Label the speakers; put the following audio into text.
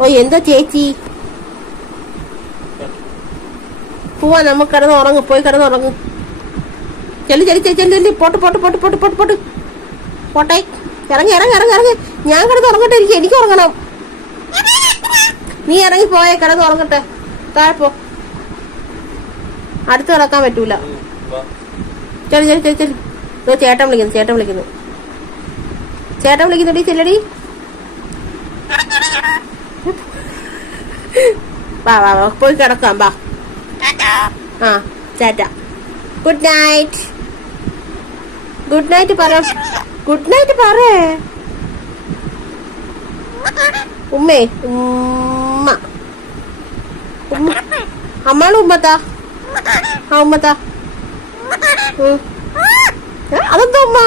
Speaker 1: ഓ എന്താ ചേച്ചി? പോവാ നമുക്ക് കിടന്ന് ഉറങ്ങും പോയി കിടന്ന് ഉറങ്ങും ചെല്ലു ചെല്ലു ചെല്ലു ചെല്ലു ചെല്ലു. പോട്ട് പോട്ട് പോട്ട് പോട്ട് പോട്ട് പോട്ട്. പോട്ടെ. ഇറങ്ങി ഇറങ്ങി ഇറങ്ങി ഇറങ്ങി. ഞാൻ കിടന്ന് ഉറങ്ങട്ടെ എനിക്ക് എനിക്ക് ഉറങ്ങണം. നീ ഇറങ്ങി പോയേ കിടന്ന് ഉറങ്ങട്ടെ താഴെപ്പോ പോ. അടുത്ത് കിടക്കാൻ പറ്റൂല. ചെല്ലു ചെല്ലു ചെല്ലു ചെല്ലു. ചേട്ടൻ വിളിക്കുന്നു ചേട്ടൻ വിളിക്കുന്നു. ചേട്ടൻ വിളിക്കുന്നുണ്ടീ ചെല്ലടി. വാ വാ വാ പോയി കിടക്കാം വാ. ആ tata. Good night good night പറ. ഗുഡ് നൈറ്റ് പറ. ഉമ്മേ ഉമ്മ. ഉമ്മ. അമ്മാണ് ഉമ്മത്താ? ആ ഉമ്മത്താ. അതെന്താ ഉമ്മ.